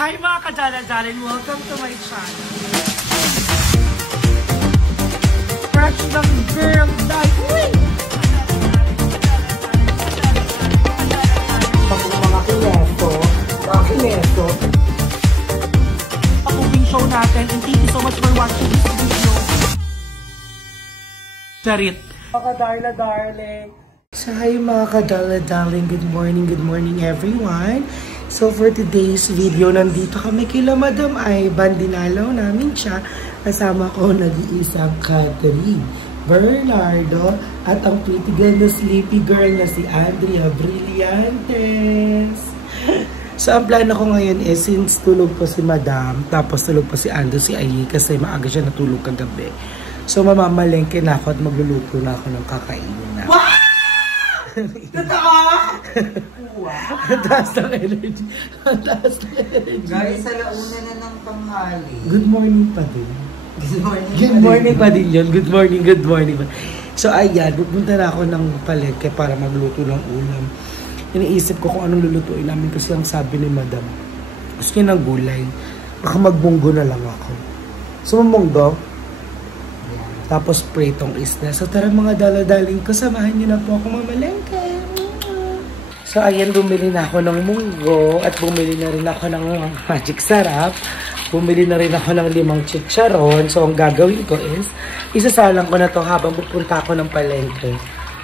Hi mga kadala-dalin! Welcome to my channel. Fresh ng girl dahil! Mga kineto. Pag-moving show natin and thank you so much for watching this video. Charit. Mga kadarla-darling. So hi mga kadarla-darling. Good morning everyone. So for today's video, nandito kami kila Madam Ivan. Dinalaw namin siya. Kasama ko nag-iisang Catherine Bernardo at ang pretty girl na sleepy girl na si Andrea Brillantes. So ang plano ko ngayon is since tulog po si Madam, tapos tulog po si Ando, si Ayi kasi maaga siya natulog kagabi. So mamamalengke na ako at magluluto na ako ng kakainin na. Wow! Totoo? Wow! Ang taas ng energy. Ang taas ng energy. Guys, alauna na ng tanghali. Good morning pa din. Good morning pa din yun. Good morning. So ayan, pupunta na ako ng palengke para magluto ng ulam. Iniisip ko kung anong lulutuin namin kasi ang sabi ni Madam, gusto niya ng gulay. Baka magbunggo na lang ako. So munggo. Tapos pritong isda. So tara mga daladaling ko, samahan niyo na po ako mamalengke. So ayan, bumili na ako ng munggo at bumili na rin ako ng magic sarap. Bumili na rin ako ng 5 chicharon. So ang gagawin ko is, isasalang ko na to habang pupunta ako ng palengke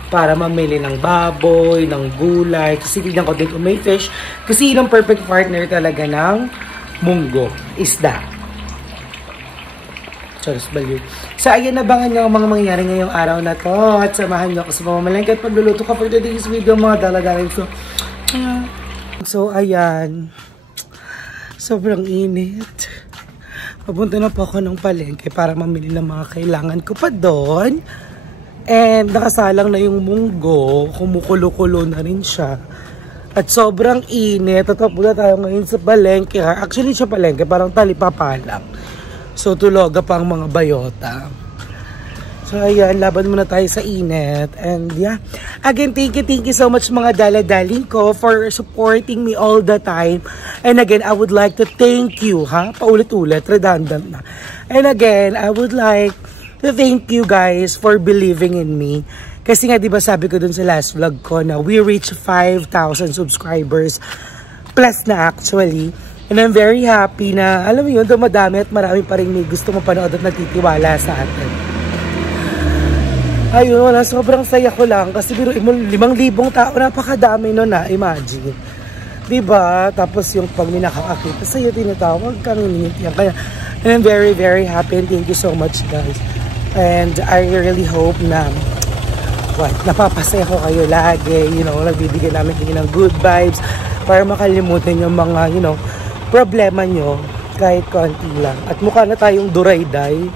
para mamili ng baboy, ng gulay. Kasi tignan ko din kung may fish. Kasi yun ang perfect partner talaga ng munggo, isda. So, ayan, nabangan nyo ang mga mangyayari ngayong araw na to. At samahan nyo ako sa pamamalengke at pagluluto ka for today's video, mga daladaling. So, ayan. Sobrang init. Papunta na po ako ng palengke para mamili ng mga kailangan ko pa doon. And nakasalang na yung munggo. Kumukulo-kulo na rin siya. At sobrang init. At papunta tayo ngayon sa palengke. Actually, siya palengke. Parang talipapa lang. So, tuloga pa ang mga bayota. So, ayan, laban muna tayo sa init. And, yeah. Again, thank you so much mga daladaling ko for supporting me all the time. And again, I would like to thank you, ha? Paulit-ulit, redundant na. And again, I would like to thank you guys for believing in me. Kasi nga, di ba sabi ko dun sa last vlog ko na we reached 5,000 subscribers. Plus na actually. And I'm very happy na, alam mo yun, dumadami at marami pa rin may gusto mapanood at nagtitiwala sa atin. Ayun, wala, sobrang saya ko lang. Kasi 5,000 tao, napakadami nun na, imagine. Diba? Tapos yung pag may nakakakita sa'yo, tinatawag kang init yan. Kaya, and I'm very happy and thank you so much guys. And I really hope na, napapasaya ko kayo lagi. You know, nagbibigyan namin kayo ng good vibes para makalimutan yung mga, you know, problema nyo kahit konti lang. At mukha na tayong durayday.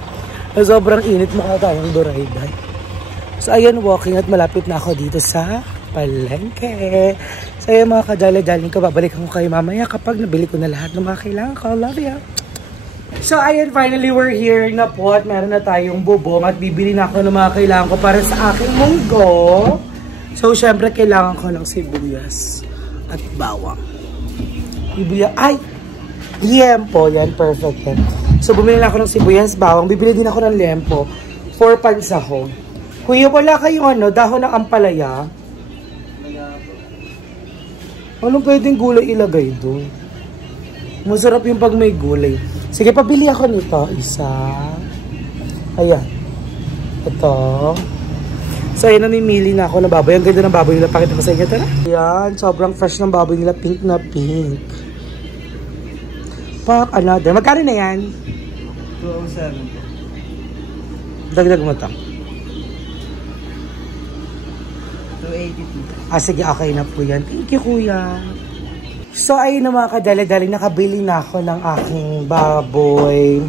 Sobrang init, mukha na tayong durayday. So ayan, walking at malapit na ako dito sa palengke. So ayan mga kadala-daling ko, babalikan ko kayo mamaya kapag nabili ko na lahat ng mga kailangan ko. Love ya! So ayan, finally we're here na po at meron na tayong bubong at bibili na ako ng mga kailangan ko para sa aking munggo. So syempre kailangan ko ng sibuyas at bawang. Bibili, ay! Liempo, yan, perfect yan. So, bumili na ako ng sibuyas, bawang. Bibili din ako ng liempo for pansahog. Kuya, wala kayong dahon ng ampalaya? Anong pwedeng gulay ilagay doon? Masarap yung pag may gulay. Sige, pabili ako nito. Isa. Ayan. Ito. So, ayan, namimili na ako ng baboy. Ang ganda ng baboy nila. Pakita ko sa inyo. Tara. Ayan, sobrang fresh ng baboy nila. Pink na pink. Pak, another. Magkano na yan? 207. Dagdag mo ito. 282. Sige, okay na po yan. Thank you, kuya. So, ayun na mga kadali-dali. Nakabili na ako ng aking baboy.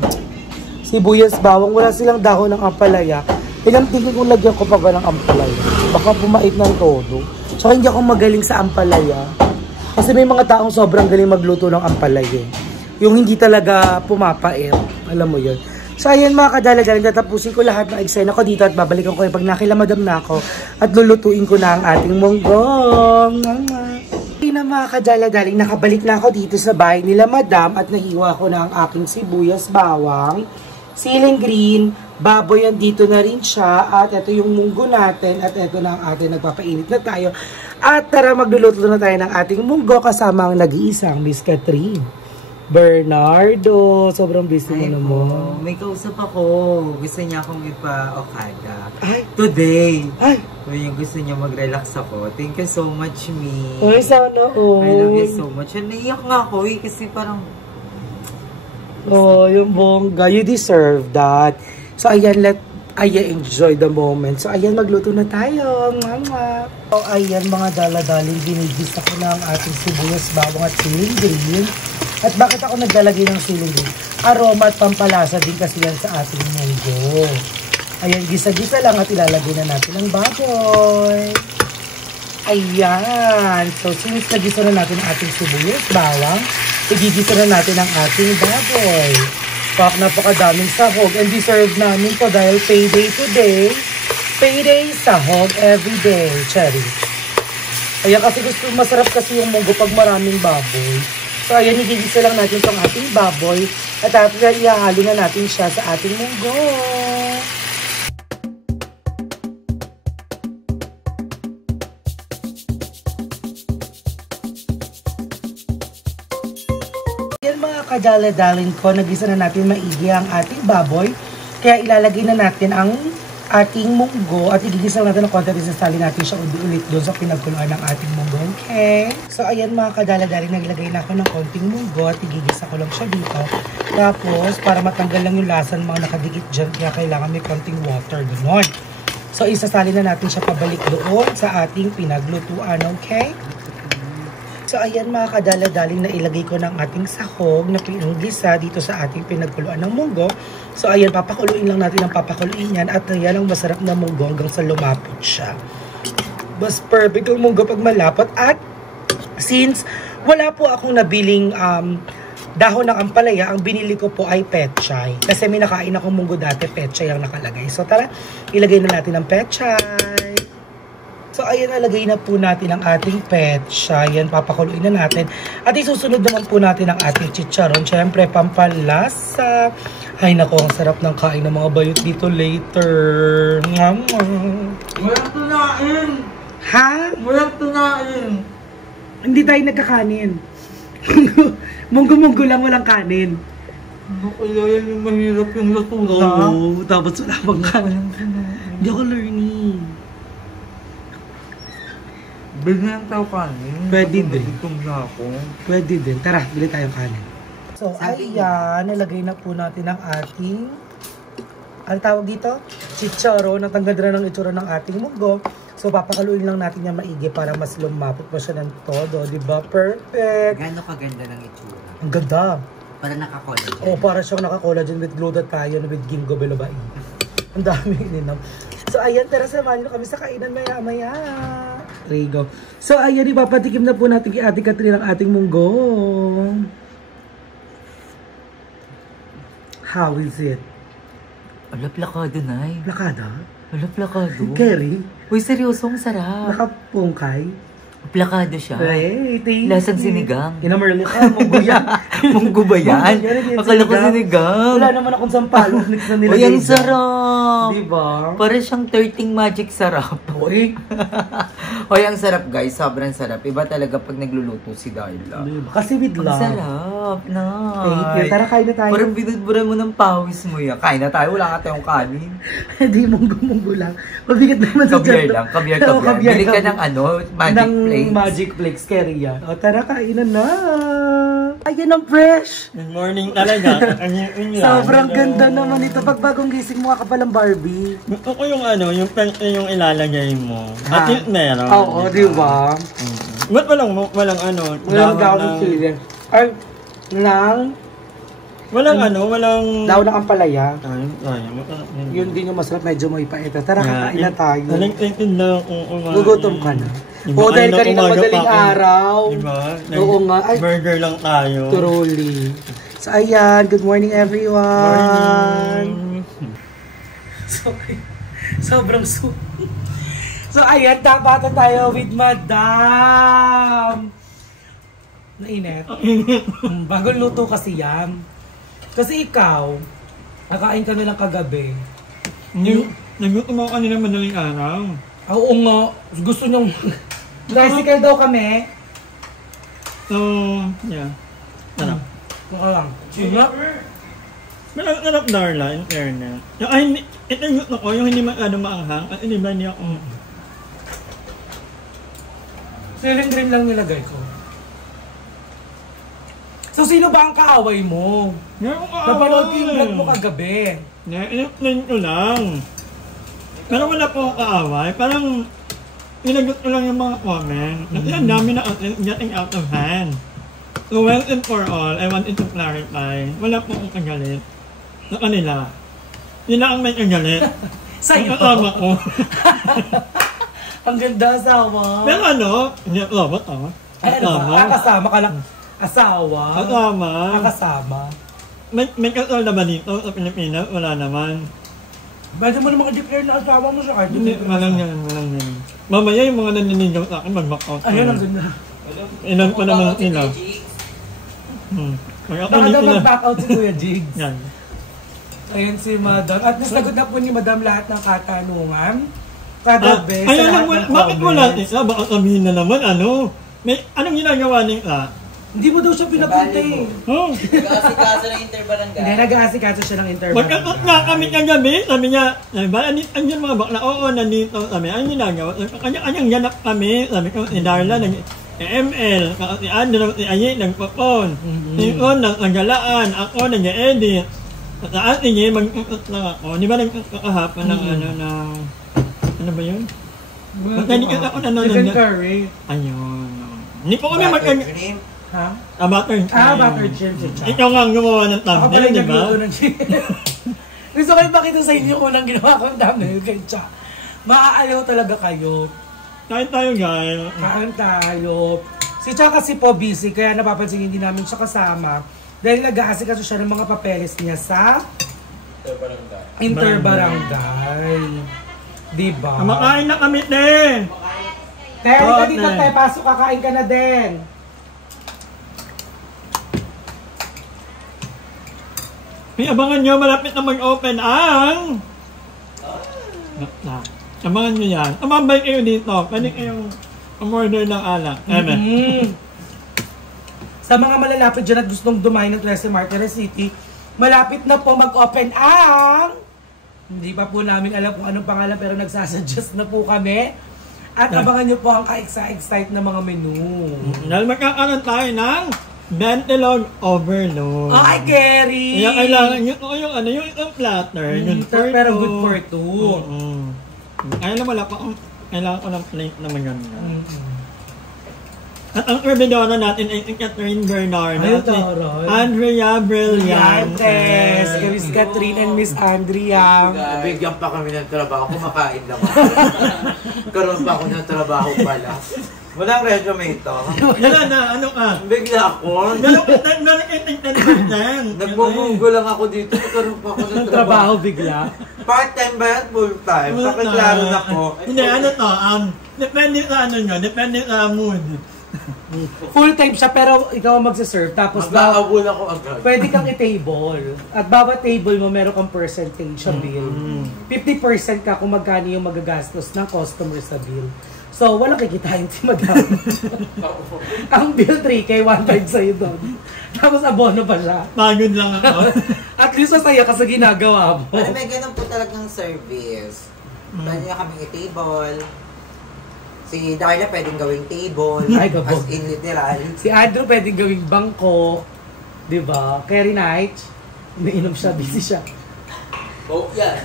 Sibuyas, bawang. Wala silang dahon ng ampalaya. Ilang tingin kung lagyan ko pa ba ng ampalaya? Baka pumait ng todo. So, hindi ako magaling sa ampalaya. Kasi may mga taong sobrang galing magluto ng ampalaya. Yung hindi talaga pumapait. Alam mo yun. So, ayan mga kadala-daling, tatapusin ko lahat ng eksena ko dito at babalikan ko yung pag nakilamadam na ako at lulutuin ko na ang ating munggo. Mama. Okay na mga kadala-daling, nakabalik na ako dito sa bahay nila Madam at nahiwa ko na ang aking sibuyas, bawang, siling green, baboy yan dito na rin siya at ito yung munggo natin at ito na ang ating nagpapainit na tayo. At tara magluluto na tayo ng ating munggo kasama ang nag-iisang Miss Catherine. Bernardo, sobrang busy mo naman. May kausap ako. Gusto niya akong ipa-Okada. Ay! Today! Ay! Yung gusto niya mag-relax ako. Thank you so much, me. Ay, sana all. I love you so much. And naiyak nga ako kasi parang... Oh, yung bongga. You deserve that. So, ayan, let Aya enjoy the moment. So, ayan, magluto na tayo. Mama. So, ayan, mga dala-daling, binigis ako ng ating sibuyas, bawang at siling green. At bakit ako naglalagay ng siling green? Aroma at pampalasa din kasi yan sa ating munggo. Ayan, gisa-gisa lang at ilalagay na natin ang baboy. Ayan. So, since nagisa na natin ang ating sibuyas, bawang, igigisa na natin ang ating baboy. Pak, napakadaming sahog and deserve namin to dahil payday today. Payday, sahog everyday. Cherry. Ayan, kasi gusto, masarap kasi yung munggo pag maraming baboy. So, ayan, igigisa lang natin itong ating baboy at ihahalo na natin siya sa ating munggo. Ayan, mga kadala-dalin ko, nagisa na natin maigi ang ating baboy. Kaya ilalagay na natin ang ating munggo at igigisa natin ng konti at isasali natin siya ulit doon sa pinagkuluan ng ating munggo. Okay? So, ayan mga kadala-dali, naglagay na ako ng konting munggo at igigisa ko lang siya dito. Tapos, para matanggal lang yung lasa ng mga nakadikit dyan, kaya kailangan may konting water doon. So, isasali na natin siya pabalik doon sa ating pinaglutuan. Okay? So, ayan mga kadala-daling na ilagay ko ng ating sahog na pinunggisa dito sa ating pinagkuluan ng munggo. So, ayan, papakuluin lang natin ang papakuluin yan at yan ang masarap na munggo hanggang sa lumapot siya. Mas perfect ang munggo pag malapot at since wala po akong nabiling dahon ng ampalaya, ang binili ko po ay petchay. Kasi may nakain akong munggo dati, petchay ang nakalagay. So, tara, ilagay na natin ang petchay. So, ayan, nalagay na po natin ang ating petchay. Yan, papakuluin na natin. At isusunod naman po natin ang ating chicharon. Siyempre, pampalasa. Ay, nako, ang sarap ng kain ng mga bayot dito later. Walang tunain! Ha? Walang tunain! Hindi tayo nagkakanin. Munggo-munggo lang, walang kanin. Kaya yan yung mahirap yung luto. Oo, tapos wala bang kanin. Hindi ako learning. Bigyan tayo kanin. Pwede din. Gutom na ako. Pwede din. Tara, bili tayong kanin. So, ayan, nalagay na po natin ang ating, ano tawag dito? Chicharo, natanggal na ng itsura ng ating munggo. So, papakaluin lang natin yung maigi para mas lumapot pa siya ng todo. Diba? Perfect! Gano'n kaganda ng itsura? Ang ganda. Para naka-collagen. Oo, para siyang naka-collagen with glutat tayo with ginkgo biloba. Ang dami ininam. So, ayan, tara samahan nyo kami sa kainan maya-maya. There you go. So, ayan, ipapatikim na po natin kay Ate Catherine ang ating munggo. How is it? Ala, plakado, Nay. Plakada? Ala, plakado. Kerry? Uy, seryoso, ang sarap. Nakapungkay? Plakado siya. Hey, thank Lasang you. sinigang. Inamerli ka, munggo yan. Munggo ba yan? Akala ko sinigang. Wala naman akong sampalok na nilagay. Uy, ang sarap. Diba? Para siyang 13 magic sarap. Uy. Uy, ang sarap guys. Sobrang sarap. Iba talaga pag nagluluto si Darla. Diba? Kasi with Ang love. sarap. Thank you. Tara, kain na tayo. Parang binudburan mo ng pawis mo yan. Kain na tayo. Wala ka tayong kanin. Hindi, munggo-munggo lang. Mabigat naman sa Kabyar lang. Kabyar. Bili ka ng ano, magic flakes. Magic flakes, carry yan. O tara, kainan na. Ayan ang fresh. Good morning talaga. Sobrang ganda naman ito. Pag bagong gising mo ka palang Barbie. Gusto ko yung ano, yung yung ilalagay mo. At yung meron. Oo, di ba? Ba't walang ano? Walang daw ng sili. Ay, walang daw ng ampalaya. Ay, Yun din yung masarap, medyo may paita. Tara, kakain na tayo. Nalagtagin na kung Gugutom ka na. Oo, dahil kanina madaling araw. Diba? Oo nga. Ay, burger lang tayo. truly. So, ayan. Good morning, everyone. Sorry. Sobrang So, ayan. Tapatan tayo with Madam. Nainit. Ang init. Bagong luto kasi yan. Kasi ikaw, nakain ka nilang kagabi. Nagluto mo kanina madaling araw. Oo nga, gusto niyong... Tricycle daw kami. So, yeah. Sarap. Oo lang. Sige. Sarap Darla, in fairness. Ito yung luto ko, yung hindi maanghang, at hindi ba niya akong... Siling green lang nilagay ko. So, sino ba ang kaaway mo? Napanood ko yung vlog mo kagabi. In-explain ko lang. Pero wala po akong kaaway. Parang, inagot ko lang yung mga comment. Kasi ang dami na getting out of hand. So, well and for all, I wanted to clarify. Wala po akong kagalit. Sa kanila. Yun lang ang may kagalit. Sa'yo. Ang kasama ko. Ang ganda, asawa. Pero ano, hindi ako ba tama? Ay, ano ba? Kasama ka lang. Asawa. Kasama. Kasama. May kasal na ba dito sa Pilipinas? Wala naman. Pwede mo naman i-declare na asawa mo sa card. Hindi, walang yan. Mamaya yung mga naninigaw sa akin, mag-back out. Ayun, ang ganda. Ilan pa naman sila. Baka daw mag-back out si Kuya Jigs. Yan. Ayun si Madam. At nasagot na po ni Madam lahat ng katanungan. Kagabi. Ayun lang, bakit wala nila? Baka sabihin na naman, anong ginagawa nila? Hindi mo daw siya pinapunta eh. Oh. Nag-aasikaso ng interbarangay. Hindi, nag-aasikaso siya ng interbarangay. Magkatot nga kami kagabi, sabi niya, andyan mga bakla, oo, nandito kami, ang ginagawa, kanyang yanap kami, sabi ko, si Darla, nag-ML, si Andrew, si Ayi, nagpapon, si Kon, nag-agalaan, ako, nag-edit, sa atin niya, mag-ikot lang ako, di ba nagkakahapon ng ano ba yun? Magkanikot ako nanonood Chicken na. curry. Ayun. Hindi po kami Cream. Ha? Butter cream. Butter cream si Cha. Ikaw nga ang gumawa ng Ako pala thumbnail, di ba? nagluto ng chicken. Gusto ko ipakita sa inyo kung anong ginawa ko ng thumbnail kay Cha. Maaaliw talaga kayo. Kain tayo, guys. Kain tayo. Si Cha kasi po busy, kaya napapansin hindi namin siya kasama. Dahil nag-aasikaso siya ng mga papeles niya sa Interbarangay. Diba? Kumakain na kami, te! Te, halika dito, te. Pasok, kakain ka na din. May abangan nyo, malapit na mag-open ang... Abangan nyo yan. Tumambay kayo dito. Pwede kayong umorder ng alak. Sa mga malalapit dyan at gustong dumayo ng Trece Martires City, malapit na po mag-open ang... Hindi pa po namin alam kung anong pangalan pero nagsasuggest na po kami. At abangan nyo po ang ka-excite na mga menu. Dahil magkakaroon tayo ng Bentilog Overload. Ay, Kerry! Kaya kailangan nyo yung isang platter. Pero good for two. Kaya lang wala pa akong kailangan ko ng plate na maganda. At ang servidora natin ay si Catherine Bernardo. Ay, taray. Andrea Brillantes. Miss Catherine and Miss Andrea. Nabigyan pa kami ng trabaho. Kumakain lang ako. Karoon pa ako ng trabaho pala. Walang resume ito. Yan na, ano ka? Bigla ako. Meron kayo 10%. Nagmumunggo lang ako dito. Karoon pa ako ng Trabaho bigla. Part-time ba yan? Full-time? Pakiklaro na ko. Hindi, ano to? Depende sa ano nyo. Depende sa mood. Full time siya pero ikaw ang magsaserve. Tapos Mag-aabol ako agad. pwede kang i-table. At bawat table mo meron kang percentage sa bill. 50% ka kung magkano yung magagastos ng customer sa bill. So, walang kikitain si madam. Ang bill 3K, 1/3 sa'yo doon. Tapos abono pa siya. Pagod lang ako. At least masaya ka sa ginagawa mo. Pero may ganun po talagang service. Pwede na kaming i-table. Si Darla pwedeng gawing table. Ay, gabo. As in literal. Si Andrew pwedeng gawing bangko. Diba? Kerry Night, umiinom siya, busy siya. Oh, yan.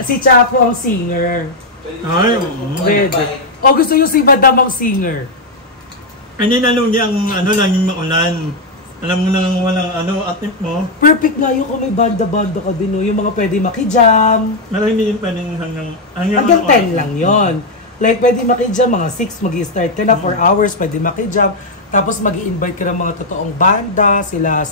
Si Chapo ang singer. Ay, Pwede. O gusto nyo si Madam ang singer? hindi nalugi ang laging maulan. Alam mo nang walang atip mo. Perfect nga yung kung may banda-banda ka din, no? Yung mga pwede makijam. Pero hindi yun pwedeng Hanggang 10 lang yon. Like, pwede makijam, mga 6 mag-i-start ka na, 4 hours, pwede makijam. Tapos mag-i-invite ka ng mga totoong banda, sila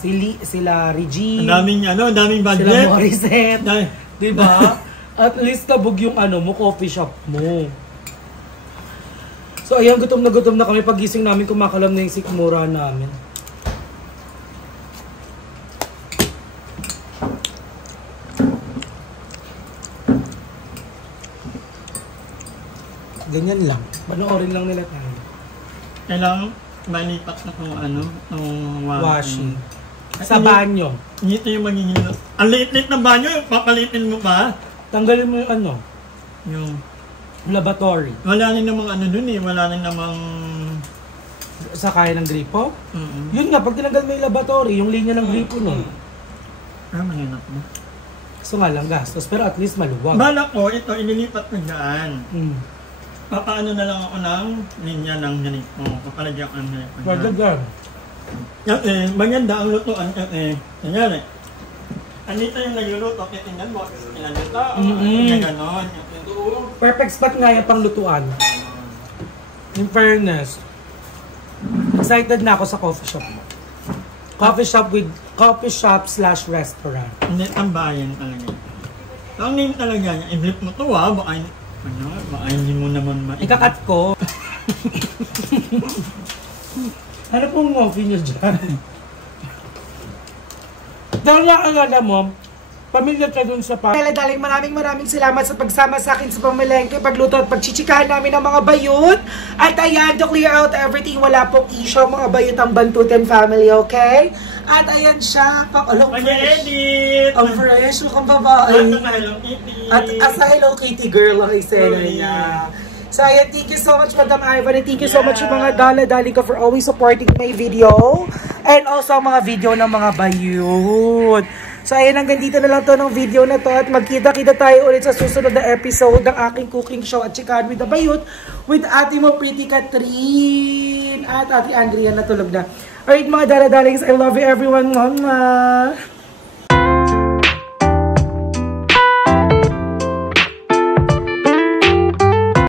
Regine. Ang daming budget. Sila Morissette. Diba? At least kabog yung mo, coffee shop mo. So ayan, gutom na kami. Pagising namin, kumakalam na yung sikmura namin. Ganyan lang. Panoorin lang nila tayo. Kailangan malipat na kung ano, ng Washing. Sa banyo. Ito yung magiging... Ang liit-liit ng banyo, papalitin mo pa. Tanggalin mo yung ano, Yung... lavatory. Wala rin namang ano dun eh, wala rin namang... Sa kaya ng gripo. Mm-mm. Yun nga, pag tinanggal mo yung lavatory, yung linya ng gripo nun. Mahirap mo. So nga lang gastos, pero at least maluwag. Bala ko, ito, ililipat ko dyan. Mm. Papaano na lang ako ng linya ng ganito. Papalagyan ko ng ganito. Pwede gan. Kasi, maganda ang lutuan kasi, kanyari, andito yung nagluluto, titingnan mo, ilan yung tao, kanya ganon. Perfect spot nga yung panglutuan. In fairness, excited na ako sa coffee shop mo. Coffee shop/restaurant. Hindi, tambayan talaga. So, ang name talaga niya, i-flip mo to baka hindi mo naman Ikakat ko. Ano pong coffee nyo dyan? Dahil naaalala mo, pamilya ka dun sa Daling maraming salamat sa pagsama sa akin sa pamalengke, pagluto at pagchichikahan namin ng mga bayot. At ayan, to clear out everything, wala pong issue, mga bayot ang Bantutan family, okay? At ayan siya, pang-along fresh. Mag-edit! Ang fresh, mukhang babae. Hello Kitty! At as a Hello Kitty girl ang isena niya. So ayan, thank you so much Madam Ivan, and thank you so much mga dala-dali ko for always supporting my video. And also ang mga video ng mga bayot. So ayan, hanggang dito na lang to ng video na to, at magkita-kita tayo ulit sa susunod na episode ng aking cooking show at Chikahan with the Bayot with ate mo Pretty Catherine at ate Andrea na tulog na. Alright mga dala-dalings, I love you everyone, mama!